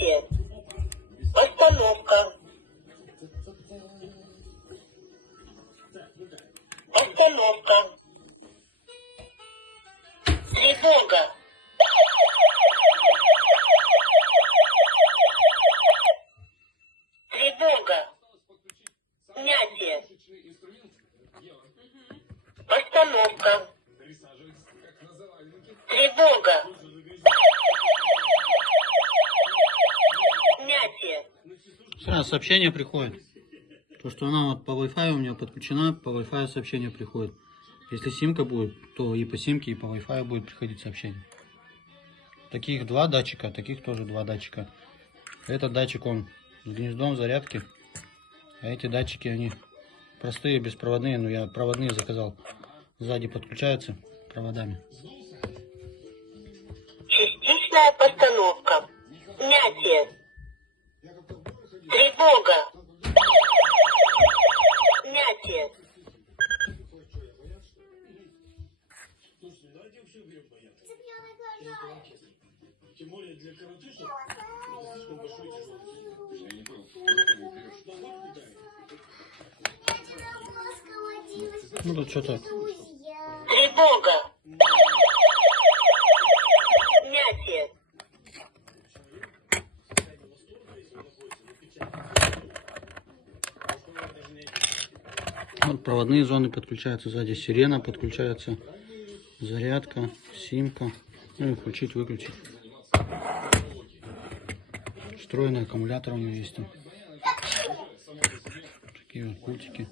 Снятие. Остановка. Остановка. Тревога. Тревога. Снятие. Остановка. Тревога. Снятие. Сразу сообщение приходит. То, что она вот по Wi-Fi у меня подключена, по Wi-Fi сообщение приходит. Если симка будет, то и по симке, и по Wi-Fi будет приходить сообщение. Таких два датчика, таких тоже два датчика. Этот датчик, он с гнездом зарядки. А эти датчики, они простые, беспроводные, но я проводные заказал. Сзади подключаются проводами. Частичная постановка. Снятие. Тревога. Снятие. Тем более для коротышек слишком большой тяжелый. Ну тут что-то. Тревога. Снятие. Вот проводные зоны подключаются, сзади сирена подключается, зарядка, симка, ну и включить, выключить. Встроенный аккумулятор у него есть там. Такие вот пультики.